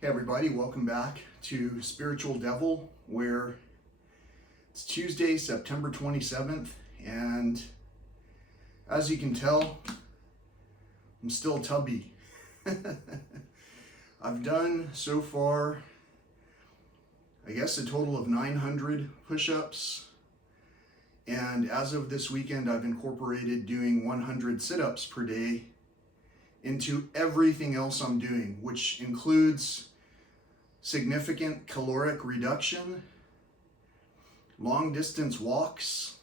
Hey everybody, welcome back to Spiritual Devil, where it's Tuesday, September 27th, and as you can tell, I'm still Tubby. I've done so far, I guess, a total of 900 push-ups, and as of this weekend, I've incorporated doing 100 sit-ups per day into everything else I'm doing, which includes significant caloric reduction, long distance walks,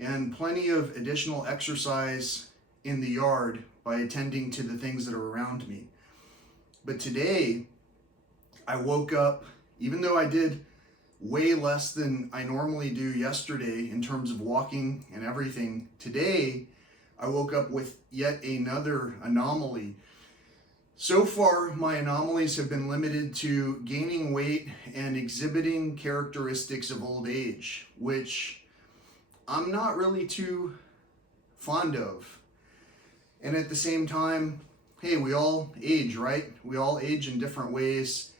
and plenty of additional exercise in the yard by attending to the things that are around me. But today, I woke up, even though I did way less than I normally do yesterday in terms of walking and everything, today I woke up with yet another anomaly. So far, my anomalies have been limited to gaining weight and exhibiting characteristics of old age, which I'm not really too fond of. And at the same time, hey, we all age, right? We all age in different ways.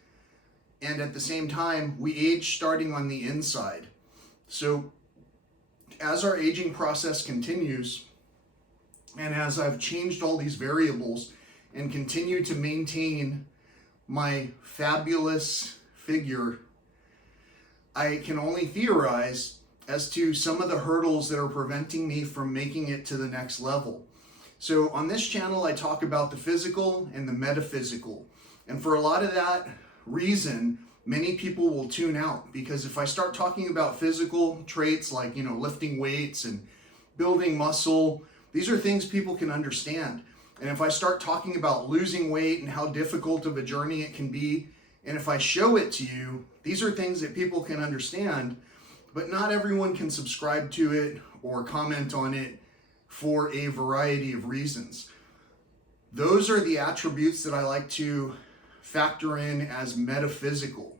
And at the same time, we age starting on the inside. So as our aging process continues, and as I've changed all these variables, and continue to maintain my fabulous figure, I can only theorize as to some of the hurdles that are preventing me from making it to the next level. So on this channel, I talk about the physical and the metaphysical. And for a lot of that reason, many people will tune out, because if I start talking about physical traits like, lifting weights and building muscle, these are things people can understand. And if I start talking about losing weight and how difficult of a journey it can be, and if I show it to you, these are things that people can understand, but not everyone can subscribe to it or comment on it for a variety of reasons. Those are the attributes that I like to factor in as metaphysical.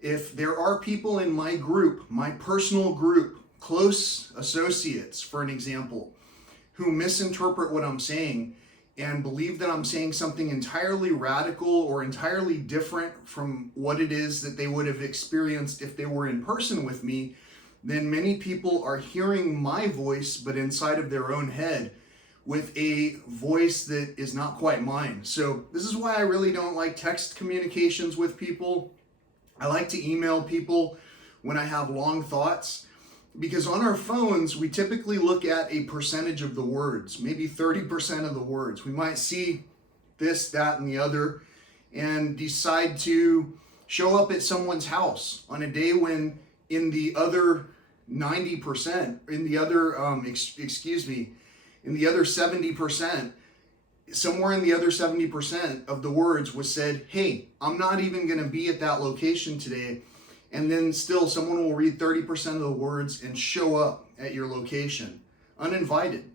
If there are people in my group, my personal group, close associates, for an example, who misinterpret what I'm saying and believe that I'm saying something entirely radical or entirely different from what it is that they would have experienced if they were in person with me, then many people are hearing my voice, but inside of their own head, with a voice that is not quite mine. So this is why I really don't like text communications with people. I like to email people when I have long thoughts, because on our phones, we typically look at a percentage of the words, maybe 30% of the words. We might see this, that, and the other, and decide to show up at someone's house on a day when in the other 90%, in the other 70%, somewhere in the other 70% of the words was said, hey, I'm not even gonna be at that location today. And then still someone will read 30% of the words and show up at your location, uninvited.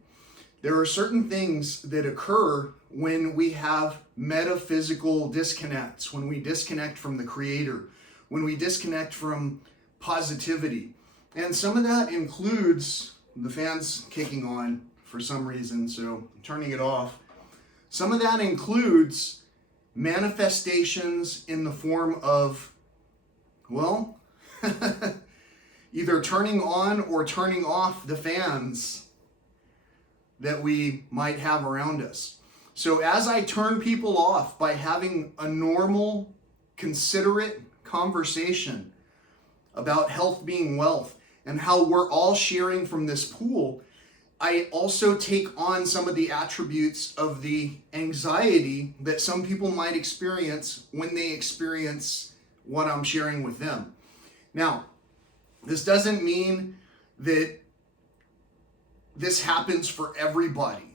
There are certain things that occur when we have metaphysical disconnects, when we disconnect from the Creator, when we disconnect from positivity. And some of that includes, the fan's kicking on for some reason, so I'm turning it off. Some of that includes manifestations in the form of, well, either turning on or turning off the fans that we might have around us. So as I turn people off by having a normal, considerate conversation about health being wealth and how we're all sharing from this pool, I also take on some of the attributes of the anxiety that some people might experience when they experience what I'm sharing with them. Now, this doesn't mean that this happens for everybody.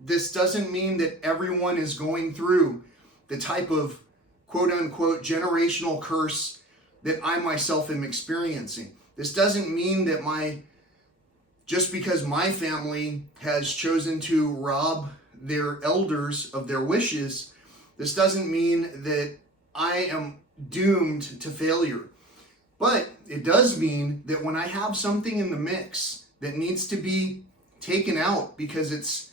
This doesn't mean that everyone is going through the type of quote unquote generational curse that I myself am experiencing. This doesn't mean that just because my family has chosen to rob their elders of their wishes, this doesn't mean that I am doomed to failure. But it does mean that when I have something in the mix that needs to be taken out because it's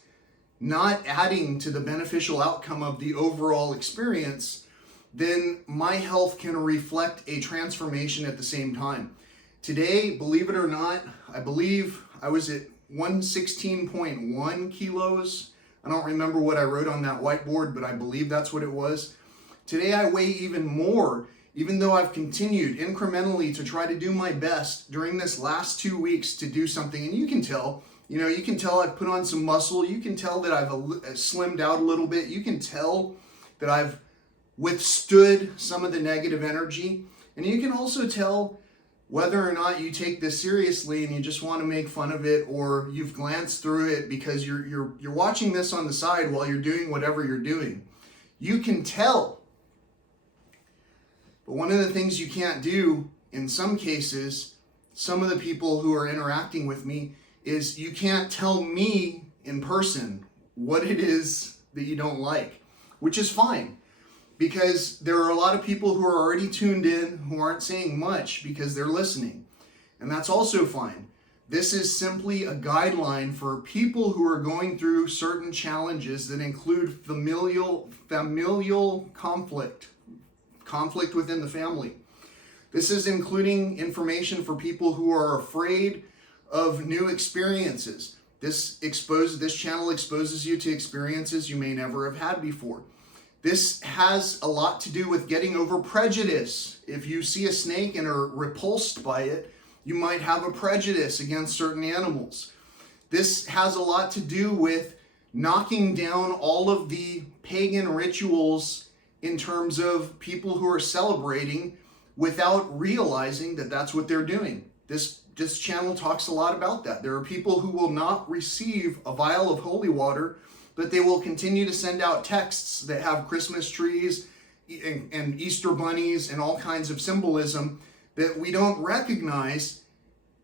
not adding to the beneficial outcome of the overall experience, then my health can reflect a transformation at the same time. Today, believe it or not, I believe I was at 116.1 kilos. I don't remember what I wrote on that whiteboard, but I believe that's what it was. Today I weigh even more, even though I've continued incrementally to try to do my best during this last 2 weeks to do something. And you can tell I've put on some muscle. You can tell that I've slimmed out a little bit. You can tell that I've withstood some of the negative energy. And you can also tell whether or not you take this seriously and you just want to make fun of it, or you've glanced through it because you're watching this on the side while you're doing whatever you're doing. You can tell. But one of the things you can't do in some cases, some of the people who are interacting with me, is you can't tell me in person what it is that you don't like, which is fine. Because there are a lot of people who are already tuned in who aren't saying much because they're listening. And that's also fine. This is simply a guideline for people who are going through certain challenges that include familial conflict within the family. This is including information for people who are afraid of new experiences. This channel exposes you to experiences you may never have had before. This has a lot to do with getting over prejudice. If you see a snake and are repulsed by it, you might have a prejudice against certain animals. This has a lot to do with knocking down all of the pagan rituals in terms of people who are celebrating without realizing that that's what they're doing. This channel talks a lot about that. There are people who will not receive a vial of holy water, but they will continue to send out texts that have Christmas trees and Easter bunnies and all kinds of symbolism that we don't recognize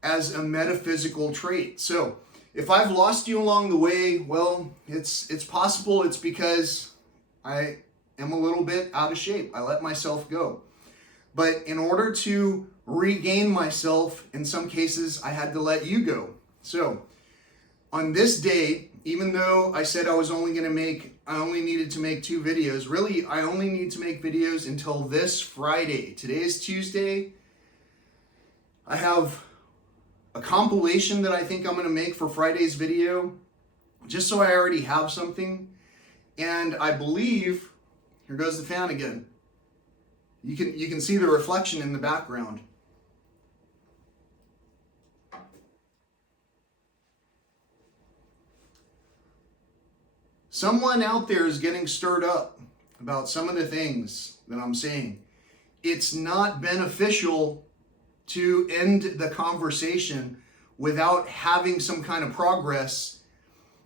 as a metaphysical trait. So if I've lost you along the way, well, it's possible it's because I am a little bit out of shape. I let myself go. But in order to regain myself, in some cases, I had to let you go. So on this day, even though I said I only needed to make 2 videos, really, I only need to make videos until this Friday. Today is Tuesday. I have a compilation that I think I'm going to make for Friday's video, just so I already have something. And I believe, here goes the fan again. You can see the reflection in the background. Someone out there is getting stirred up about some of the things that I'm saying. It's not beneficial to end the conversation without having some kind of progress,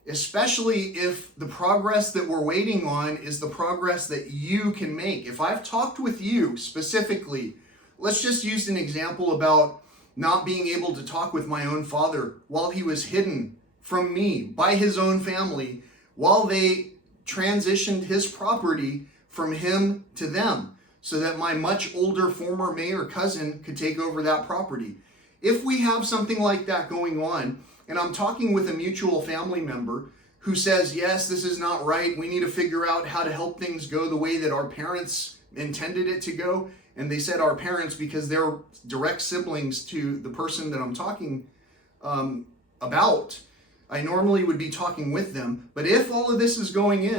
especially if the progress that we're waiting on is the progress that you can make. If I've talked with you specifically, let's just use an example about not being able to talk with my own father while he was hidden from me by his own family, while they transitioned his property from him to them so that my much older former mayor cousin could take over that property. If we have something like that going on, and I'm talking with a mutual family member who says, yes, this is not right, we need to figure out how to help things go the way that our parents intended it to go, and they said our parents because they're direct siblings to the person that I'm talking about, I normally would be talking with them. But if all of this is going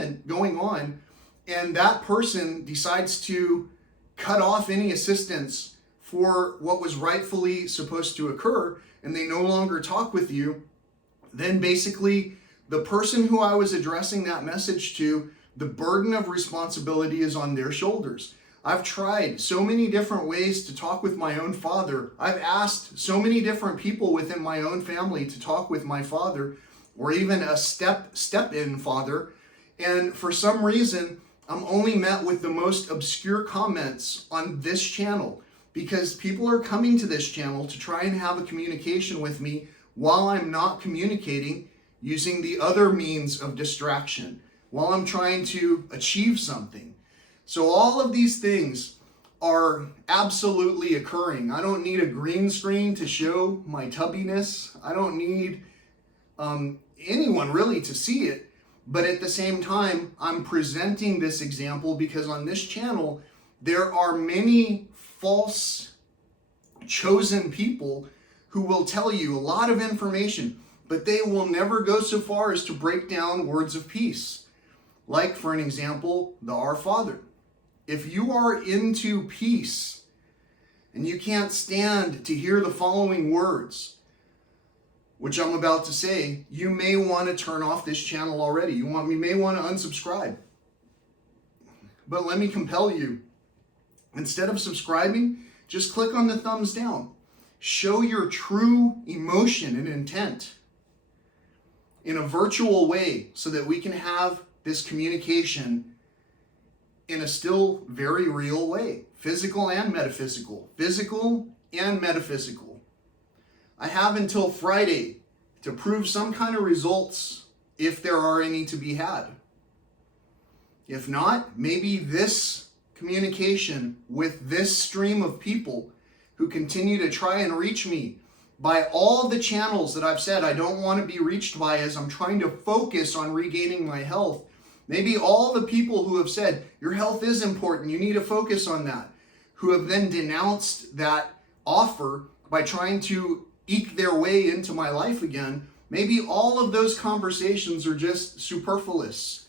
on, and that person decides to cut off any assistance for what was rightfully supposed to occur, and they no longer talk with you, then basically the person who I was addressing that message to, the burden of responsibility is on their shoulders. I've tried so many different ways to talk with my own father. I've asked so many different people within my own family to talk with my father, or even a step-in father. And for some reason, I'm only met with the most obscure comments on this channel, because people are coming to this channel to try and have a communication with me while I'm not communicating using the other means of distraction, while I'm trying to achieve something. So all of these things are absolutely occurring. I don't need a green screen to show my tubbiness. I don't need anyone really to see it. But at the same time, I'm presenting this example because on this channel, there are many false chosen people who will tell you a lot of information, but they will never go so far as to break down words of peace. Like, for an example, the Our Father. If you are into peace and you can't stand to hear the following words, which I'm about to say, you may want to turn off this channel already. You may want to unsubscribe. But let me compel you. Instead of subscribing, just click on the thumbs down. Show your true emotion and intent in a virtual way so that we can have this communication in a still very real way. Physical and metaphysical. Physical and metaphysical. I have until Friday to prove some kind of results if there are any to be had. If not, maybe this communication with this stream of people who continue to try and reach me by all the channels that I've said I don't want to be reached by as I'm trying to focus on regaining my health. Maybe all the people who have said, your health is important, you need to focus on that, who have then denounced that offer by trying to eke their way into my life again, maybe all of those conversations are just superfluous.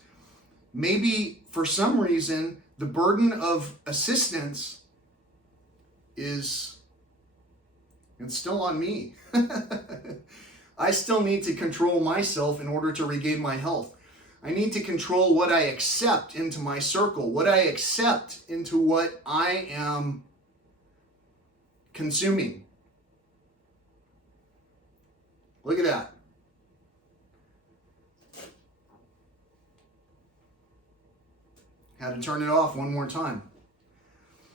Maybe for some reason, the burden of assistance is it's still on me. I still need to control myself in order to regain my health. I need to control what I accept into my circle, what I accept into what I am consuming. Look at that. Had to turn it off one more time.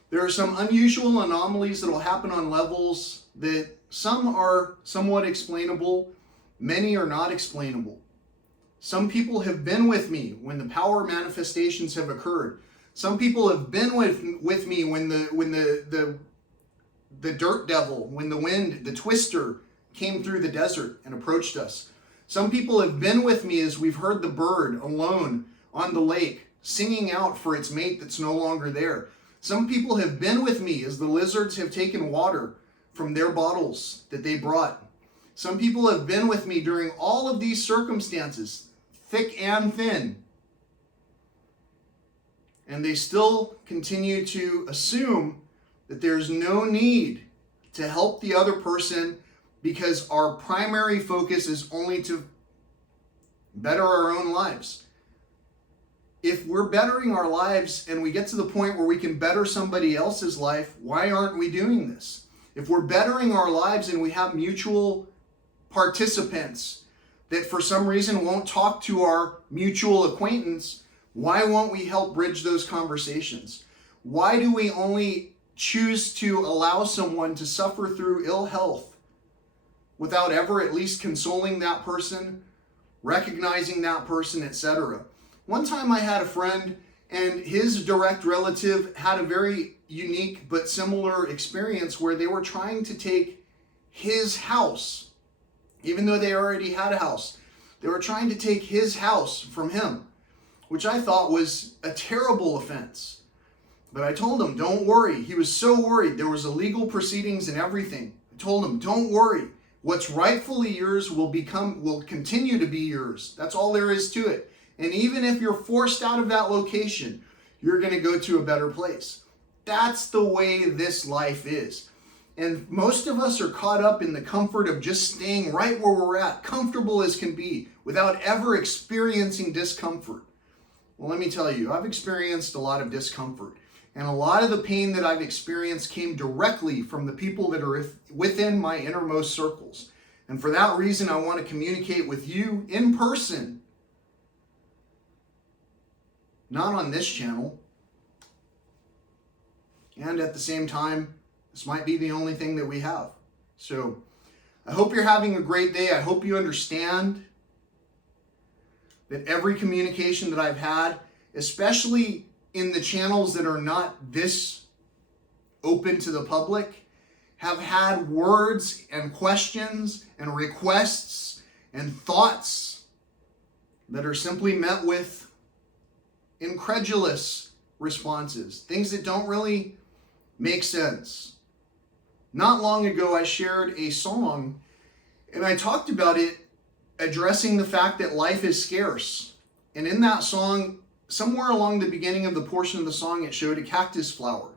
There are some unusual anomalies that will happen on levels that some are somewhat explainable, many are not explainable. Some people have been with me when the power manifestations have occurred. Some people have been with me when the dirt devil, when the wind, the twister came through the desert and approached us. Some people have been with me as we've heard the bird alone on the lake singing out for its mate that's no longer there. Some people have been with me as the lizards have taken water from their bottles that they brought. Some people have been with me during all of these circumstances, thick and thin. And they still continue to assume that there's no need to help the other person because our primary focus is only to better our own lives. If we're bettering our lives and we get to the point where we can better somebody else's life, why aren't we doing this? If we're bettering our lives and we have mutual participants that for some reason won't talk to our mutual acquaintance, why won't we help bridge those conversations? Why do we only choose to allow someone to suffer through ill health without ever at least consoling that person, recognizing that person, etc.? One time I had a friend and his direct relative had a very unique but similar experience where they were trying to take his house, even though they already had a house. They were trying to take his house from him, which I thought was a terrible offense. But I told him, don't worry. He was so worried. There was illegal proceedings and everything. I told him, don't worry. What's rightfully yours will continue to be yours. That's all there is to it. And even if you're forced out of that location, you're going to go to a better place. That's the way this life is. And most of us are caught up in the comfort of just staying right where we're at, comfortable as can be, without ever experiencing discomfort. Well, let me tell you, I've experienced a lot of discomfort. And a lot of the pain that I've experienced came directly from the people that are within my innermost circles. And for that reason, I want to communicate with you in person. Not on this channel. And at the same time, this might be the only thing that we have. So I hope you're having a great day. I hope you understand that every communication that I've had, especially in the channels that are not this open to the public, have had words and questions and requests and thoughts that are simply met with incredulous responses, things that don't really make sense. Not long ago, I shared a song, and I talked about it addressing the fact that life is scarce. And in that song, somewhere along the beginning of the portion of the song, it showed a cactus flower.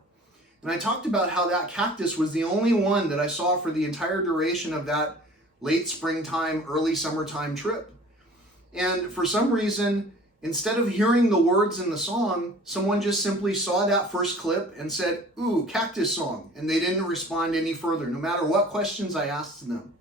And I talked about how that cactus was the only one that I saw for the entire duration of that late springtime, early summertime trip. And for some reason, instead of hearing the words in the song, someone just simply saw that first clip and said, "Ooh, cactus song." And they didn't respond any further, no matter what questions I asked them.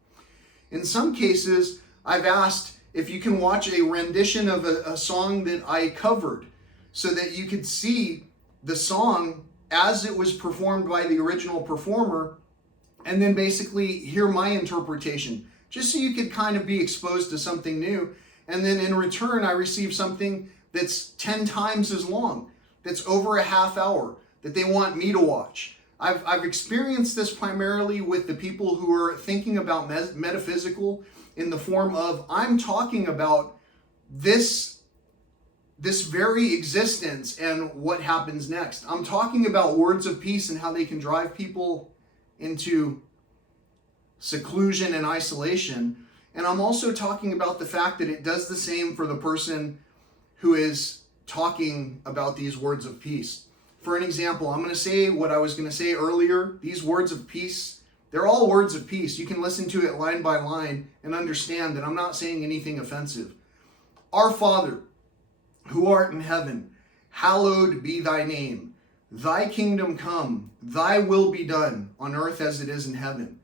In some cases, I've asked if you can watch a rendition of a song that I covered so that you could see the song as it was performed by the original performer, and then basically hear my interpretation, just so you could kind of be exposed to something new. And then in return, I received something that's 10 times as long, that's over a half hour, that they want me to watch. I've experienced this primarily with the people who are thinking about metaphysical in the form of, I'm talking about this very existence and what happens next. I'm talking about words of peace and how they can drive people into seclusion and isolation. And I'm also talking about the fact that it does the same for the person who is talking about these words of peace. For an example, I'm going to say what I was going to say earlier. These words of peace, they're all words of peace. You can listen to it line by line and understand that I'm not saying anything offensive. Our Father, who art in heaven, hallowed be thy name. Thy kingdom come, thy will be done on earth as it is in heaven.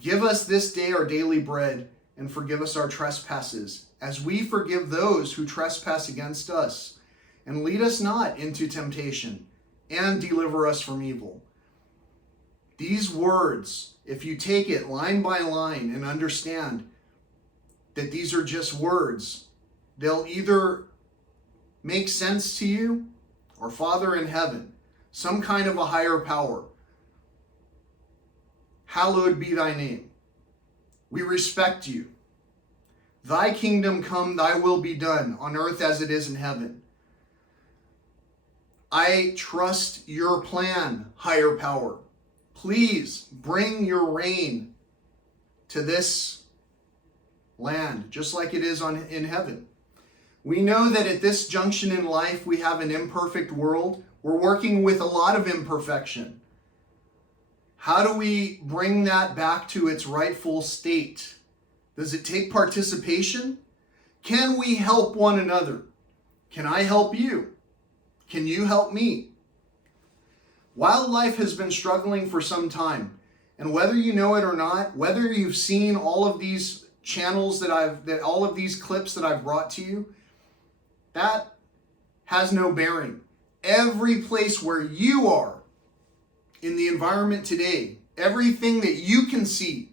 Give us this day our daily bread, and forgive us our trespasses, as we forgive those who trespass against us. And lead us not into temptation, and deliver us from evil. These words, if you take it line by line and understand that these are just words, they'll either make sense to you, or Father in heaven, some kind of a higher power. Hallowed be thy name. We respect you. Thy kingdom come, thy will be done on earth as it is in heaven. I trust your plan, higher power. Please bring your reign to this land, just like it is in heaven. We know that at this junction in life, we have an imperfect world. We're working with a lot of imperfection. How do we bring that back to its rightful state? Does it take participation? Can we help one another? Can I help you? Can you help me? Wildlife has been struggling for some time. And whether you know it or not, whether you've seen all of these channels all of these clips that I've brought to you, that has no bearing. Every place where you are in the environment today, everything that you can see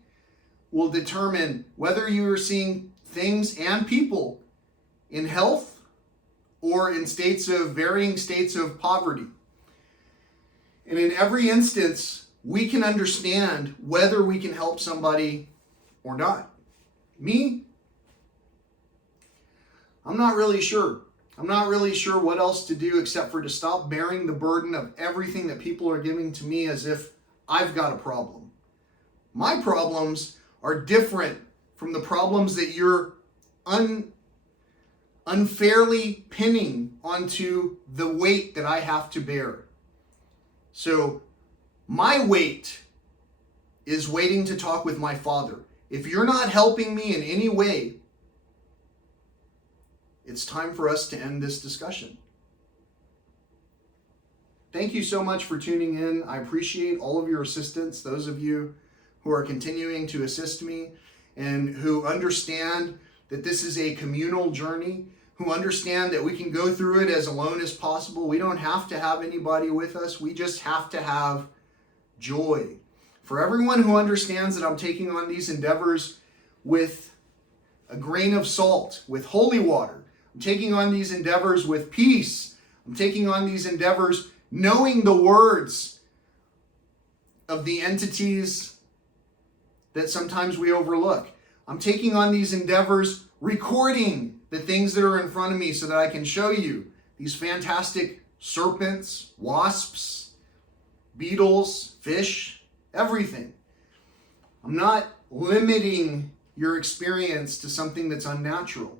will determine whether you are seeing things and people in health or in varying states of poverty. And in every instance, we can understand whether we can help somebody or not. Me, I'm not really sure. I'm not really sure what else to do except for to stop bearing the burden of everything that people are giving to me as if I've got a problem. My problems are different from the problems that you're unfairly pinning onto the weight that I have to bear. So my weight is waiting to talk with my Father. If you're not helping me in any way, it's time for us to end this discussion. Thank you so much for tuning in. I appreciate all of your assistance, those of you who are continuing to assist me and who understand that this is a communal journey, who understand that we can go through it as alone as possible. We don't have to have anybody with us. We just have to have joy. For everyone who understands that I'm taking on these endeavors with a grain of salt, with holy water, I'm taking on these endeavors with peace. I'm taking on these endeavors knowing the words of the entities that sometimes we overlook. I'm taking on these endeavors recording the things that are in front of me so that I can show you these fantastic serpents, wasps, beetles, fish, everything. I'm not limiting your experience to something that's unnatural. I'm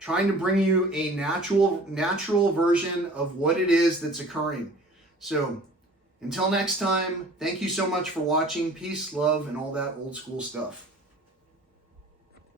trying to bring you a natural version of what it is that's occurring. So until next time, thank you so much for watching. Peace, love, and all that old school stuff.